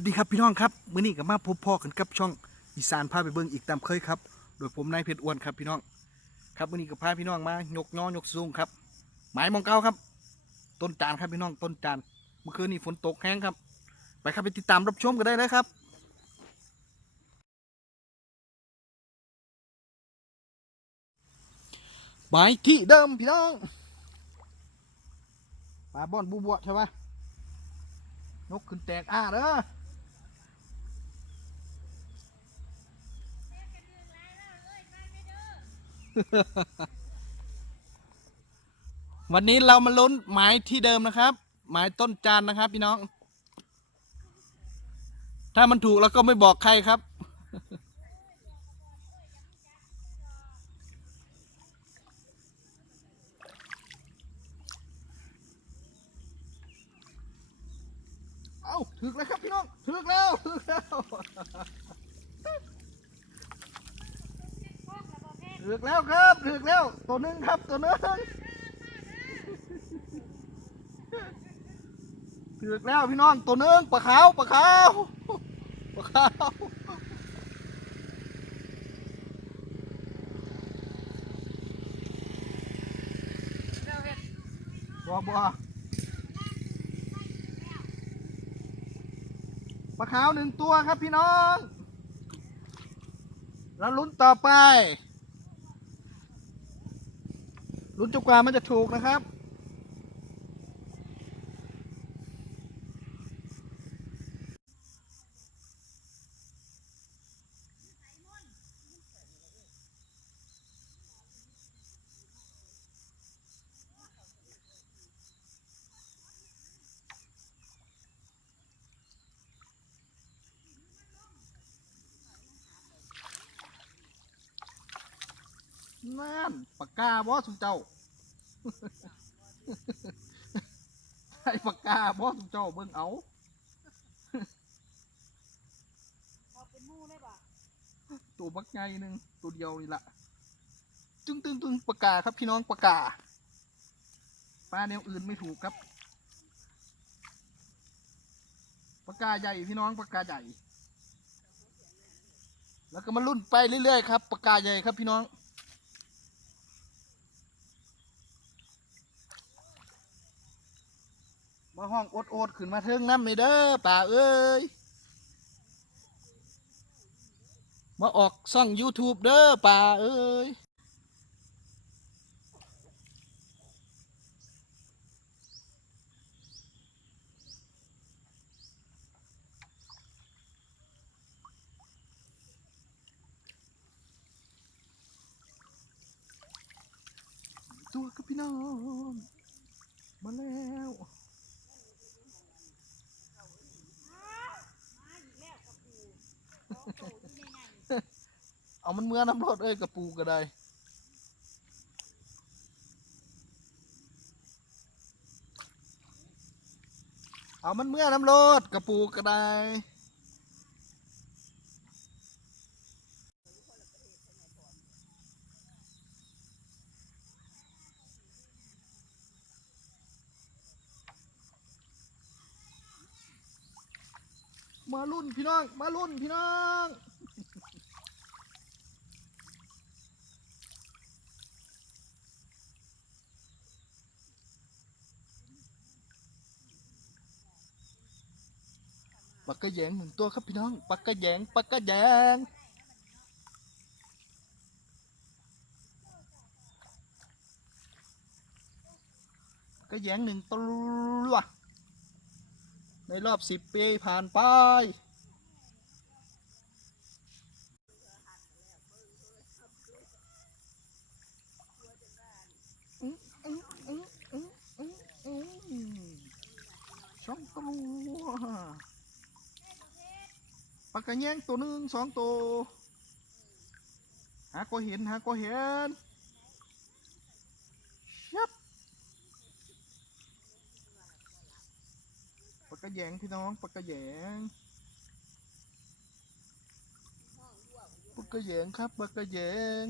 สวัสดีครับพี่น้องครับมื้อนี้ก็มาพบพ่อกันกับช่องอีสานพาไปเบิ่งอีกตามเคยครับ โดยผมนายเพชรอ้วนครับพี่น้อง ครับมื้อนี้ก็พาพี่น้องมายกน้อยกสูงครับหมายมองเก้าครับ ต้นจานครับพี่น้องต้นจานเมื่อคืนนี้ฝนตกแห้งครับ ไปครับไปติดตามรับชมกันได้เลยครับหมายที่เดิมพี่น้องปลาบ่อนบูบวใช่ปะนกขึ้นแตกอ้าเด้อ วันนี้เรามาลุ้นหมายที่เดิมนะครับ หมายต้นจานนะครับ พี่น้อง ถ้ามันถูกเราก็ไม่บอกใครครับ เอาถึกแล้วครับพี่น้องถึกแล้วถึกแล้ว ถึกแล้วครับถึกแล้ว ตัวหนึ่งครับตัวหนึงถึกแล้วพี่น้องตัวหนึงปลาขาวปลาขาวปลาขาวบัวบัวปลาขาวหนึ่งตัวครับพี่น้อง แล้วลุ้นต่อไป ลุ้นจนกว่ามันจะถูกนะครับ นั่นปากกาบอสุเจ้า ใช่ปากกาบอสุเจ้าเบิ่งเอาเอาเป็นมู่เลยบ่ตัวบักไงหนึ่งตัวเดียวนี่ละจึงตึงตึงปากกาครับพี่น้องปากกาปลาแนวอื่นไม่ถูกครับปากกาใหญ่พี่น้องปากกาใหญ่ แล้วก็มารุ่นไปเรื่อยๆครับปากกาใหญ่ครับพี่น้อง มาห้องโอดโอดๆขึ้นมาเทิงน้ำไม่เด้อป่าเอ้ยมาออกซ่อง YouTube เด้อป่าเอ้ยตัวกับพี่น้อง มาแล้ว มาอีกแล้วกับปูสองโตที่ใหญ่ เอามันเมื่อน้ำรดเอ้ยกระปูก็ได้เอามันเมื่อน้ำรดกระปูก็ได้มารุ่นพี่น้อง มารุ่นพี่น้อง ปากกระแยงหนึ่งตัวครับพี่น้องปากกระแยงปากกระแยงกระแยงหนึ่งตัวในรอบสิบปีผ่านไปอื้ออื้ออื้ออื้ออื้ออื้อสองตัว ปากกระแยงตัวหนึ่งสองตัวหาก็เห็นหาก็เห็นยับปากกระแยงพี่น้องปากกระแยงปากกระแยงครับปากกระแยง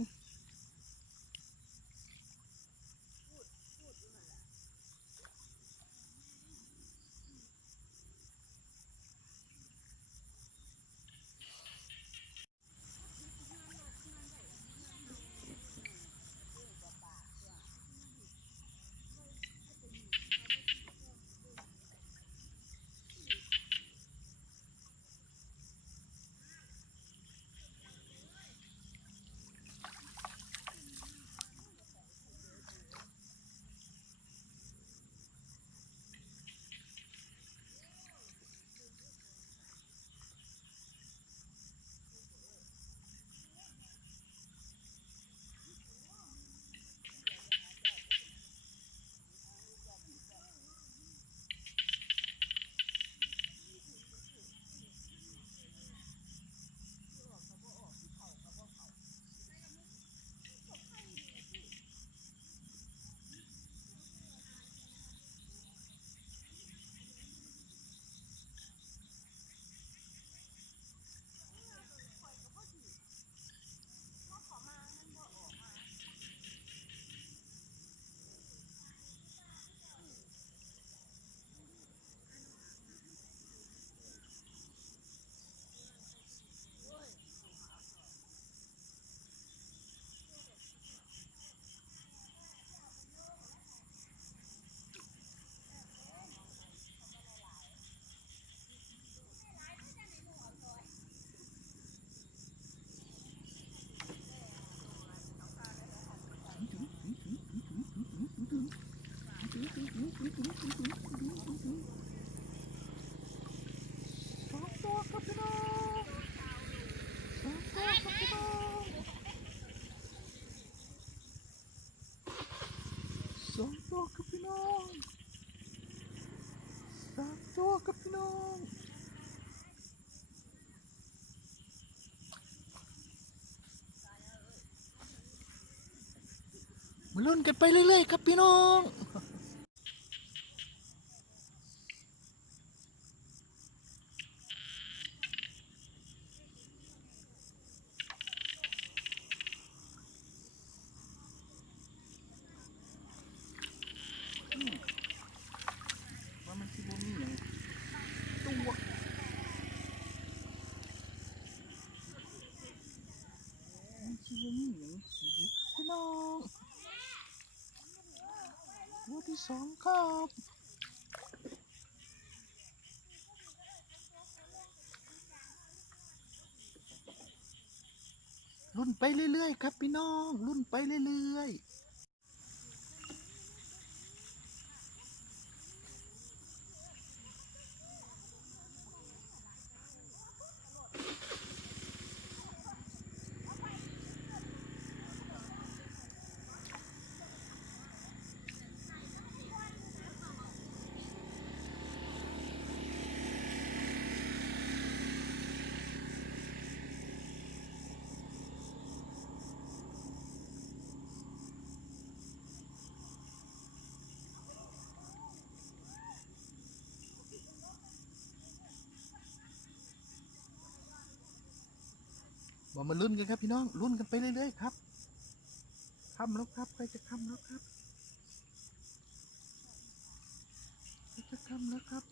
สองตัวคับพี่น้องสองตัวครับพี่น้องสองตัวครับพี่น้องสามตัวครับพี่น้องมาลุ้นกันไปเรื่อยๆครับพี่น้อง สองครับรุ่นไปเรื่อยๆ ครับพี่น้องรุ่นไปเรื่อยๆ บอกมาลุ้นกันครับพี่น้องลุ้นกันไปเรื่อยๆครับค่ำแล้วครับใกล้จะค่ำแล้วครับใกล้จะค่ำแล้วครับ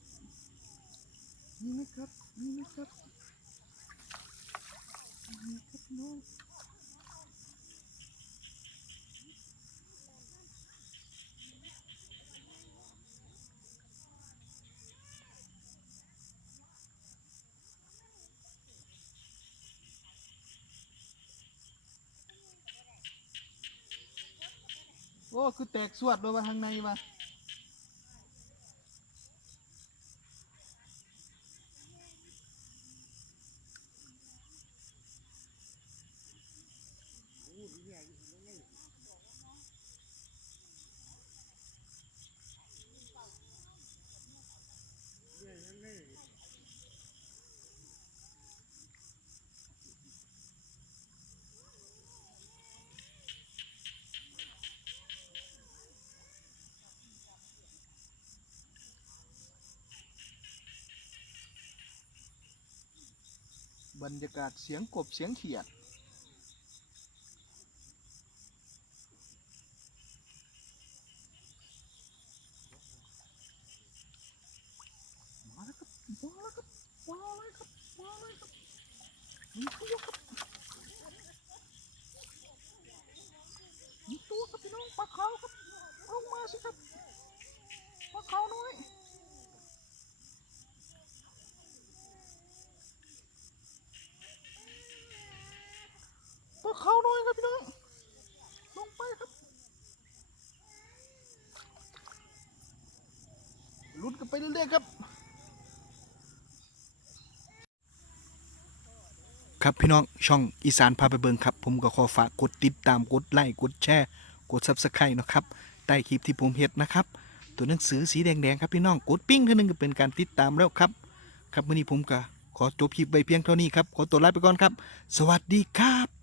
มีไหมครับมีไหมครับมีไหมครับน้อง โอ้คือแตกสวดเลยว่าทางในวะบร รรยากาศเสียงกบเสียงเขียด มาแล้วครับมาแล้วครับมาแล้วครับมาแล้วครับมีตัวครับมีตัวครับพี่น้องปลาขาวครับลงมาสิครับปลาขาวน้อย ปลาขาวน้อยครับพี่น้อง ลงไปครับลุ้นกันไปเรื่อยๆครับ ครับพี่น้องช่องอีสานพาไปเบิงครับ ผมก็ขอฝากกดติดตามกดไลค์กดแชร์กดซับสไครต์นะครับใต้คลิปที่ผมเฮ็ดนะครับ ตัวหนังสือสีแดงๆครับพี่น้องกดปิ้งเท่านึงก็เป็นการติดตามแล้วครับ ครับวันนี้ผมก็ขอจบคลิปไปเพียงเท่านี้ครับขอตัวลาไปก่อนครับ สวัสดีครับ